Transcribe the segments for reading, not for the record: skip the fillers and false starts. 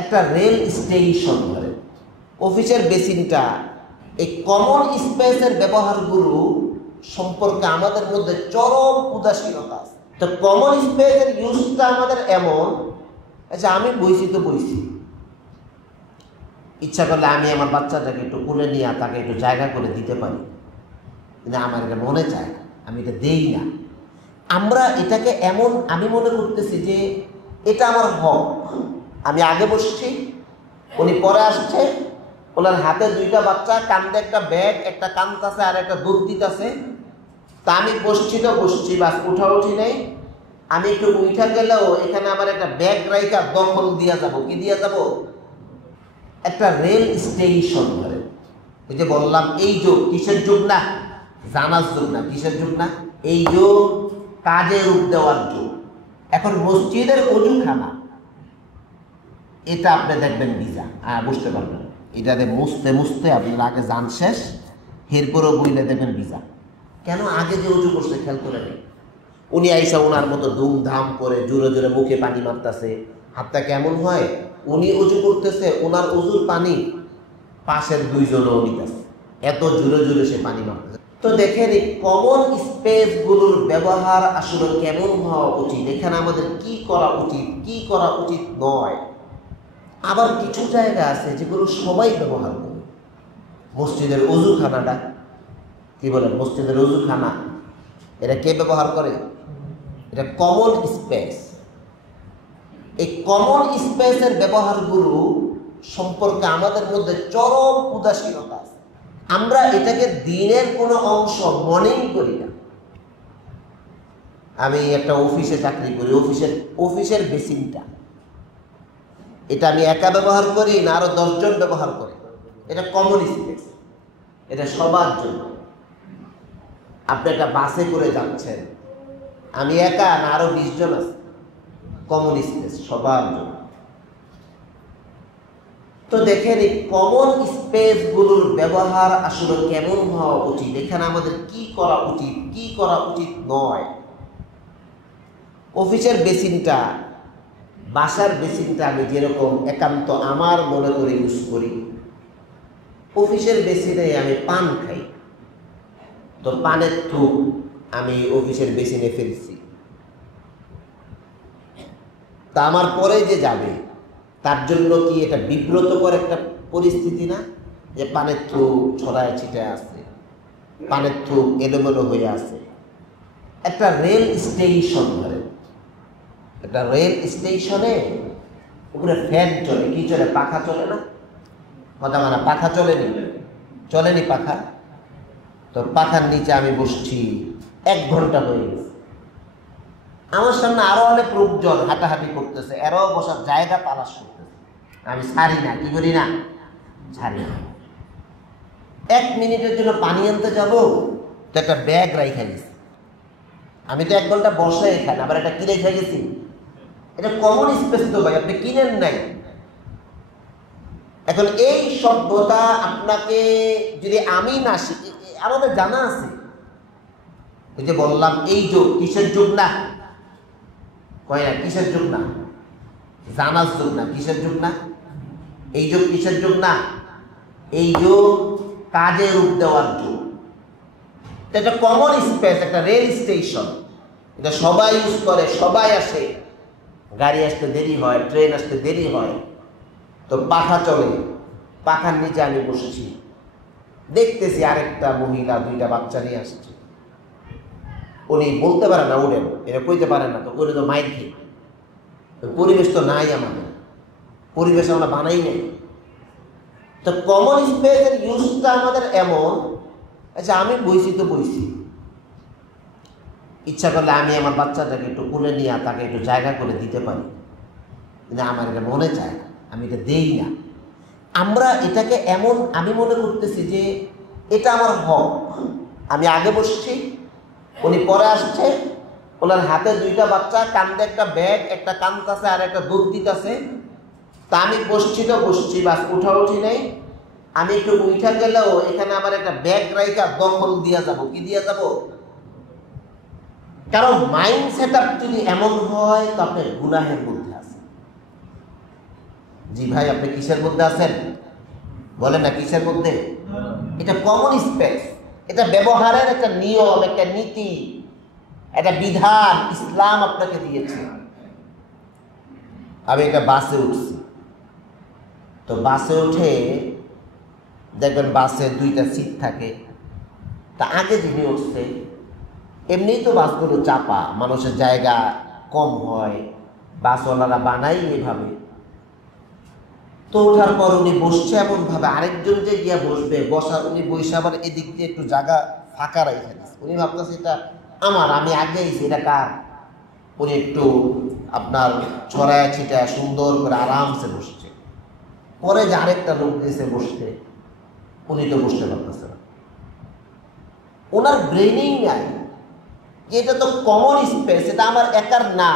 একটা rail station ধরে অফিসের বেসিনটা, এই কমন স্পেসের ব্যবহারগুলো সম্পর্কে আমাদের মধ্যে চরম উদাসীনতা আছে। তো কমন স্পেসের ইউজটা আমাদের এমন, আচ্ছা আমি বইছি তো বইছি, ইচ্ছা করলে আমি আমার বাচ্চাটাকে একটু কোলে নিয়ে তাকে একটু জায়গা করে দিতে পারি, কিন্তু আমার এটা মনে চায় না, আমি এটা দেই না। আমরা এটাকে এমন আমি মনে করতেছি যে এটা আমার হক। আমি আগে বসছি, উনি পরে আসছে, ওনার হাতে দুইটা বাচ্চা, কান্দে একটা ব্যাগ, একটা কান্দতেছে আর একটা দুধ দিতেছে, তা আমি বসছি তো বসছি, বাস উঠি নেই। আমি একটু উঠা গেলেও এখানে আমার একটা ব্যাগ রাইকা দখল দিয়া যাব, কি দিয়া যাব? একটা রেল স্টেশন ধরে। ওই যে বললাম এই যুগ কিসের যুগ না, জানার যুগ না, কিসের যুগ না, এই যুগ কাজে রূপ দেওয়ার যুগ। এখন মসজিদের অজুখানা, এটা আপনি দেখবেন ভিজা, বুঝতে পারবেন এটাতে মুছতে মুছতে আপনার আগে যান শেষ, এরপরও বইলে দেখবেন ভিজা। কেন? আগে যে উজু করছে খেয়াল করে নেই। উনি আইসা ওনার মতো ধুমধাম করে জোরে জোরে মুখে পানি মারতেছে, হাতটা কেমন হয়, উনি উজু করতেছে, ওনার উজুর পানি পাশের দুইজনও নিতেছে, এত জোরে জোরে সে পানি মারতেছে। তো দেখেন এই কমন স্পেস গুলোর ব্যবহার আসলে কেমন হওয়া উচিত, এখানে আমাদের কি করা উচিত, কি করা উচিত নয়। আবার কিছু জায়গা আছে যেগুলো সবাই ব্যবহার করে। মসজিদের অজুখানাটা কি বলেন, মসজিদের অজুখানা এটা কে ব্যবহার করে? এটা কমন স্পেস। এই কমন স্পেসের ব্যবহারগুলো সম্পর্কে আমাদের মধ্যে চরম উদাসীনতা আছে। আমরা এটাকে দিনের কোনো অংশ মনেই করি না। আমি একটা অফিসে চাকরি করি, অফিসের বেসিনটা, এটা আমি একা ব্যবহার করি না আরো 10 জন ব্যবহার করে। এটা কমন স্পেস, এটা সবার জন্য। আপনি একটা বাসে করে যাচ্ছেন, আমি একা না আরো 20 জন আছে, কমন স্পেস সবার জন্য। তো দেখেন এই কমন স্পেস গুলোর ব্যবহার আসলে কেমন হওয়া উচিত, এখানে আমাদের কি করা উচিত, কি করা উচিত নয়। অফিসের বেসিনটা, বাসার বেসিনটা আমি যেরকম একান্ত আমার মনে করে ইউজ করি, অফিসের বেসিনে আমি পান খাই, তো পানের থুক আমি অফিসের বেসিনে ফেলছি, তা আমার পরে যে যাবে তার জন্য কি এটা বিব্রতকর একটা পরিস্থিতি না? যে পানের থুক ছড়ায় ছিটায় আছে, পানের থুক এলোমেলো হয়ে আছে। একটা রেল স্টেশন ধরে, একটা রেল স্টেশনে উপরে ফ্যান চলে, কি চলে? পাখা চলে না? কথা মানে পাখা চলেনি পাখা। তো পাখার নিচে আমি বসছি, 1 ঘন্টা হয়ে গেছে। আমার সামনে আরো অনেক লোকজন হাঁটাহাঁটি করতেছে, এরাও বসার জায়গা তালাশ করতেছে। আমি ছাড়ি না, কি করি না? ছাড়ি না। 1 মিনিটের জন্য পানি আনতে যাবো, তো একটা ব্যাগ রাইখা গেছি। আমি তো 1 ঘন্টা বসে এখানে, আবার একটা কি রেখে গেছি? এটা কমন স্পেস তো ভাই, আপনি কিনেন নাই। এখন এই সভ্যতা আপনাকে যদি আমি না শিখি, আমাদের জানা আছে। ওই যে বললাম এই যুগ কিসের যুগ না, কয় না কিসের যুগ না, জানার যুগ না, কিসের যুগ না, এই যুগ কিসের যুগ না, এই যুগ কাজে রূপ দেওয়ার যুগ। এটা কমন স্পেস, একটা রেল স্টেশন, এটা সবাই ইউজ করে, সবাই আসে। গাড়ি আসতে দেরি হয়, ট্রেন আসতে দেরি হয়, তো পাখা চলে, পাখার নিচে আমি বসেছি, দেখতেছি আরেকটা মহিলা 2টা বাচ্চা নিয়ে আসছে। উনি বলতে পারে না উঠেন, এটা কইতে পারে না, তো উনি তো মাইর খেয়ে। পরিবেশ তো নাই, আমাদের পরিবেশ আমরা বানাই নাই। তো কমন স্পেসের ইউজটা আমাদের এমন, আচ্ছা আমি বইছি তো বইছি, ইচ্ছা করলে আমি আমার বাচ্চাটাকে একটু কোলে নিয়ে তাকে একটু জায়গা করে দিতে পারি, কিন্তু আমার এটা মনে চায় না, আমি এটা দেই না। আমরা এটাকে এমন আমি মনে করতেছি যে এটা আমার হক। আমি আগে বসছি, উনি পরে আসছে, ওনার হাতে 2টা বাচ্চা, কান্দে একটা ব্যাগ, একটা কান্দতেছে আর একটা দুধ দিতেছে, তা আমি বসছি তো বসছি, বাস উঠি নেই। আমি একটু উঠা গেলেও এখানে আমার একটা ব্যাগ রাইকা দখল দিয়া যাব, কি দিয়া যাব? কারণ মাইন্ড সেট আপ যদি এমন হয় তো আপনার গুনাহের মধ্যে আছে। জি ভাই, আপনি কিসের মধ্যে আছেন বলেন না, কিসের মধ্যে? এটা কমন স্পেস, এটা ব্যবহারের একটা নিয়ম, একটা নীতি, একটা বিধান ইসলাম আপনাকে দিয়েছে। আমি একটা বাসে উঠছি, তো বাসে উঠে দেখবেন বাসে 2টা সিট থাকে। তা আগে যিনি উঠছে, এমনিই তো বাসগুলো চাপা, মানুষের জায়গা কম হয়, বাসওয়ালারা বানাই এভাবে। তো ওঠার পর উনি বসছে এমন ভাবে, আরেকজন যে গিয়া বসবে, বসা উনি বসে আবার এদিক দিয়ে একটু জায়গা ফাঁকা রাখে দিচ্ছে। উনি ভাবতেছে এটা আমার, আমি আগে আইছি, এটা কার? উনি একটু আপনার ছড়ায় ছিটায় সুন্দর করে আরামসে বসছে। পরে যে আরেকটা লোক দিয়েছে বসতে, উনি তো বসতে পারতেছে না, ওনার ব্রেনিং নাই। এটা তো কমন স্পেস, এটা আমার একার না,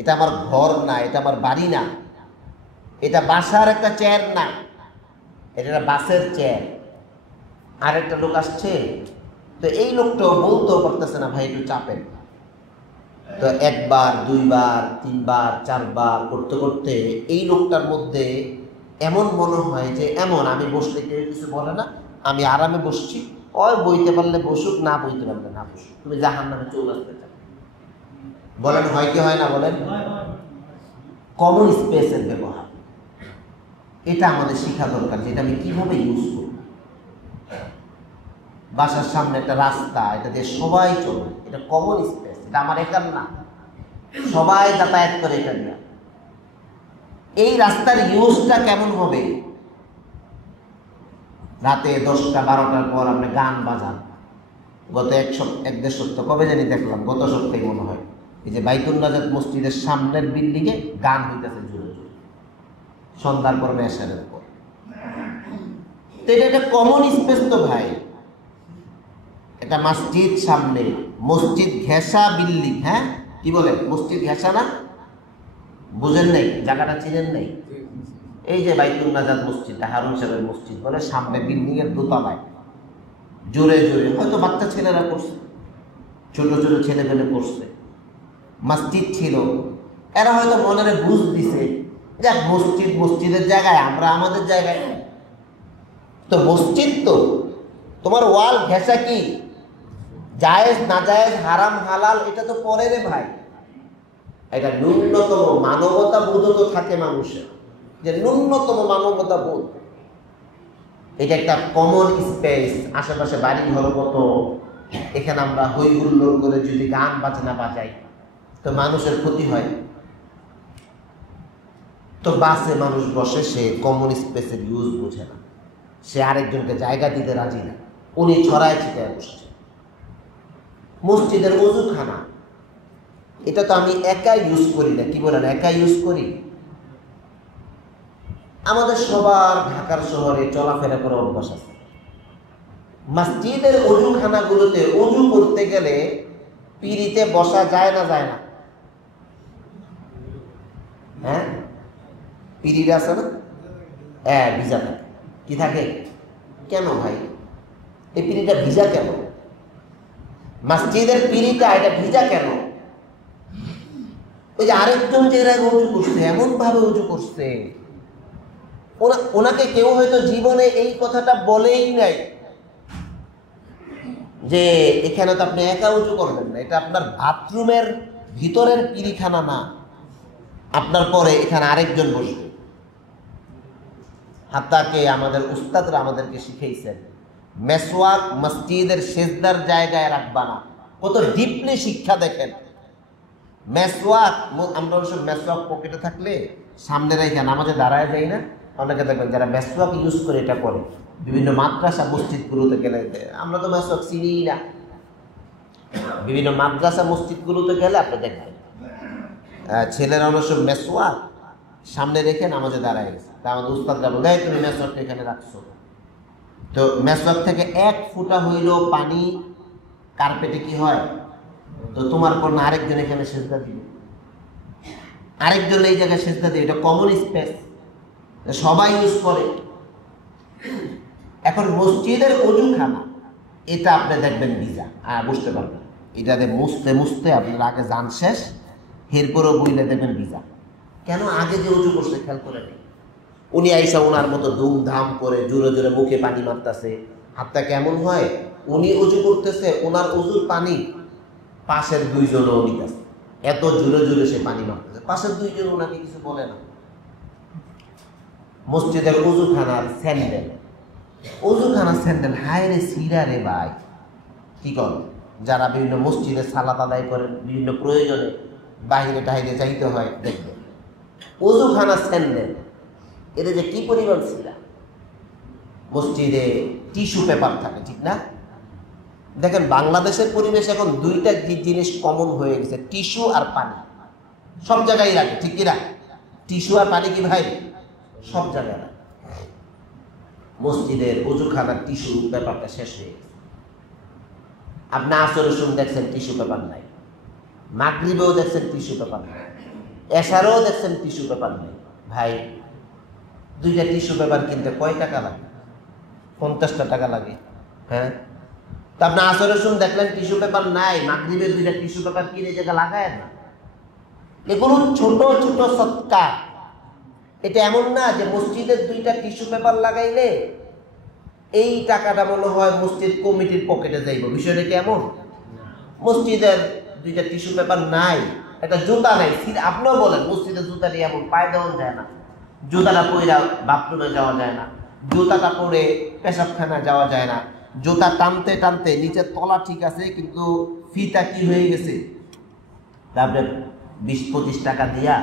এটা আমার ঘর না, এটা আমার বাড়ি না, এটা বাসার একটা চেয়ার না, এটা বাসের চেয়ার। আরেকটা লোক আসছে, তো এই লোকটাও বলতেও পারতেছে না ভাই একটু চাপেন। তো 1 বার 2 বার 3 বার 4 বার করতে করতে এই লোকটার মধ্যে এমন মনে হয় যে এমন, আমি বসলে কেউ কিছু বলে না, আমি আরামে বসছি, ওই বইতে পারলে বসুক, না বইতে পারলে না বসুক, তুমি জাহান্নামে চলে আসতে চাও। বলেন হয় কি হয় না বলেন? কমন স্পেসের ব্যবহার, এটা আমাদের শেখা দরকার, যেটা আমি কিভাবে ইউজ করব। বাসার সামনে একটা রাস্তা, এটা দিয়ে সবাই চলে, এটা কমন স্পেস, এটা আমার একার না, সবাই যাতায়াত করে এটা নিয়ে। এই রাস্তার ইউজটা কেমন হবে? রাতে 10টা 12টার পর আপনি গান বাজান। গত 1-1.5 সপ্তাহ, কবে জানি দেখলাম, গত সপ্তাহে মনে হয়, এই যে বাইতুল নাজাত মসজিদের সামনের বিল্ডিংয়ে গান হইতেছে জোরে জোরে, সন্ধ্যার পর মেশারের পর। তো এটা একটা কমন স্পেস তো ভাই, এটা মসজিদ সামনে, মসজিদ ঘেঁষা বিল্ডিং। হ্যাঁ, কি বলে মসজিদ ঘেঁষা না? বুঝেন নাই, জায়গাটা চিনেন নাই? এই যে বাইতুল নাজাত মসজিদ, হারুন সাহেবের মসজিদ বলে, সামনে বিল্ডিং এর দোতলায় জোরে জোরে, হয়তো বাচ্চা ছেলেরা করছে, ছোট ছোট ছেলে পেলে করছে, মসজিদ ছিল, এরা হয়তো মনে বুঝ দিছে, যাক মসজিদ মসজিদের জায়গায়, আমরা আমাদের জায়গায়। তো মসজিদ তো তোমার ওয়াল ঘেঁষা কি জায়েজ না জায়েজ, হারাম হালাল, এটা তো পরে রে ভাই। এটা ন্যূনতম মানবতা বোধ তো থাকে মানুষের, যে ন্যূনতম মানবতা বোধ। এটা একটা কমন স্পেস, আশেপাশে বাড়ি ঘর কত, এখানে আমরা হই হুল্লোড় করে যদি গান বাজনা বাজাই তো মানুষের ক্ষতি হয়। তো বাসে মানুষ বসে, সে কমন স্পেসের ইউজ বোঝে না, সে আরেকজনকে জায়গা দিতে রাজি না, উনি ছড়ায় ছিটায় বসছে। মসজিদের ওযুখানা, এটা তো আমি একা ইউজ করি না, কি বলেন, একা ইউজ করি। আমাদের সবার ঢাকার শহরে চলাফেরা করে অভ্যাস আছে। মসজিদের ওযুখানাগুলোতে ওযু করতে গেলে পিড়িতে বসা যায় না, যায় না? হ্যাঁ, পিড়িটা আছে না? হ্যাঁ, ভিজা থাকে। কি থাকে? কেন ভাই এই পিড়িটা ভিজা কেন? মসজিদের পিড়িটা এটা ভিজা কেন? ওই যে আরেকজন যে উঁচু করছে, এমন ভাবে উঁচু করছে, ওনাকে কেউ হয়তো জীবনে এই কথাটা বলেই নাই যে এখানে তো আপনি একা উঁচু করবেন না, এটা আপনার বাথরুমের ভিতরের পিড়িখানা না, আপনার পরে এখানে আরেকজন বসবে। হাত্তাকে আমাদের উস্তাদরা আমাদেরকে শিখিয়েছেন, মেসওয়াক মসজিদের সেজদার জায়গায় রাখবা না। কত ডিপলি শিক্ষা দেখেন। মেসওয়াক, আমরা অবশ্য মেসওয়াক পকেটে থাকলে সামনে রেখে নামাজে দাঁড়ায় যাই না, অনেকে দেখবেন যারা মেসওয়াক ইউজ করে এটা করে বিভিন্ন মাদ্রাসা মসজিদগুলোতে গেলে, আমরা তো মেসওয়াক চিনি না, বিভিন্ন মাদ্রাসা মসজিদগুলোতে গেলে আপনি দেখবেন ছেলেরা অবশ্য মেসওয়াক সামনে রেখে নামাজে দাঁড়ায় গেছে। তা আমাদের উস্তাদরা বলে, তুমি মেসওয়াকটা এখানে রাখছো, তো মেসওয়াক থেকে 1 ফুটা হইলেও পানি কার্পেটে কি হয়, তো তোমার পর না আরেকজন এখানে সেজদা দিবে, আরেকজন এই জায়গায় সেজদা দিবে। এটা কমন স্পেস, সবাই ইউজ করে। এখন মসজিদের ওযুখানা, এটা আপনি দেখবেন ভিজা, বুঝতে পারবেন এটাতে মুছতে মুছতে আপনার আগে যান শেষ, এরপরেও বইলে দেখবেন ভিজা। কেন? আগে যে উঁচু করছে খেয়াল করে নেই। উনি আইসা ওনার মতো ধুমধাম করে জোরে জোরে মুখে পানি মারতেছে। হাতটা কেমন হয়, উনি উজু করতেছে, ওনার উজুর পানি পাশের দুইজনও নিতেছে, এত জোরে জোরে সে পানি মারতেছে। পাশের দুইজন ওনাকে কিছু বলে না। মসজিদের উজুখানার স্যান্ডেল, উজুখানার স্যান্ডেল হায় রে সিরা রে ভাই, কি কর যারা বিভিন্ন মসজিদে সালাত আদায় করেন, বিভিন্ন প্রয়োজনে বাহিরে টাহিরে যাইতে হয়, দেখবেন উজুখানার স্যান্ডেল এর যে কি পরিমাণ ছিল। মসজিদে টিস্যু পেপার থাকে, ঠিক না? দেখেন বাংলাদেশের পরিবেশ এখন দুইটা জিনিস কমন হয়ে গেছে, টিস্যু আর পানি। সব জায়গায় রাখে, ঠিক কিনা? টিস্যু আর পানি কি ভাই সব জায়গায় রাখে। মসজিদের উজুখানার টিস্যু পেপারটা শেষ হয়ে গেছে। আপনি আসরের সময় দেখছেন টিস্যু পেপার নাই, মাগরিবেও দেখছেন টিস্যু পেপার নাই, এশারেও দেখছেন টিস্যু পেপার নাই। ভাই দুইটা টিস্যু পেপার কিনতে কয় টাকা লাগে? 50টা টাকা লাগে। হ্যাঁ, তা আপনি আসরের সময় দেখলেন টিস্যু পেপার নাই, মাগরিবে দুইটা টিস্যু পেপার কিনে জায়গা লাগায় না। এগুলো ছোট ছোট সৎকা। এটা এমন না যে মসজিদের দুইটা টিস্যু পেপার লাগাইলে এই টাকাটা মনে হয় মসজিদ কমিটির পকেটে যাইব, বিষয়টা কেমন? মসজিদের দুইটা টিস্যু পেপার নাই, একটা জুতা নাই, আপনিও বলেন মসজিদের জুতা নিয়ে এমন পায়ে দেওয়া যায় না, জুতাটা পরে বাথরুমে যাওয়া যায় না, জুতাটা পরে পেশাবখানা যাওয়া যায় না, জুতা টানতে টানতে নিচের তলা ঠিক আছে কিন্তু ফিতা কি হয়ে গেছে, তারপরে 20-25 টাকা দিয়া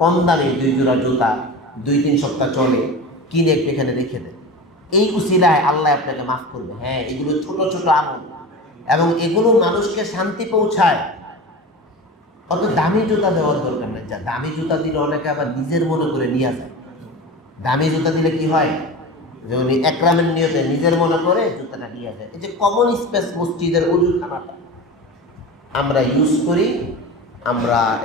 কম দামে 2 জোড়া জুতা 2-3 সপ্তাহ চলে কিনে একটু এখানে রেখে দেন। এই উসিলায় আল্লাহ আপনাকে মাফ করবে। হ্যাঁ, এগুলো ছোট ছোট আমল এবং এগুলো মানুষকে শান্তি পৌঁছায়। অত দামি জুতা দেওয়ার দরকার নেই। যা দামি জুতা দিলে অনেকে আবার নিজের মনে করে নিয়ে যায়। দামি জুতা দিলে কি হয়, যে উনি একরামের নিয়তে নিজের মনে করে জুতাটা নিয়ে যায়। এই যে কমন স্পেস মসজিদের উজুখানাটা আমরা ইউজ করি, আমরা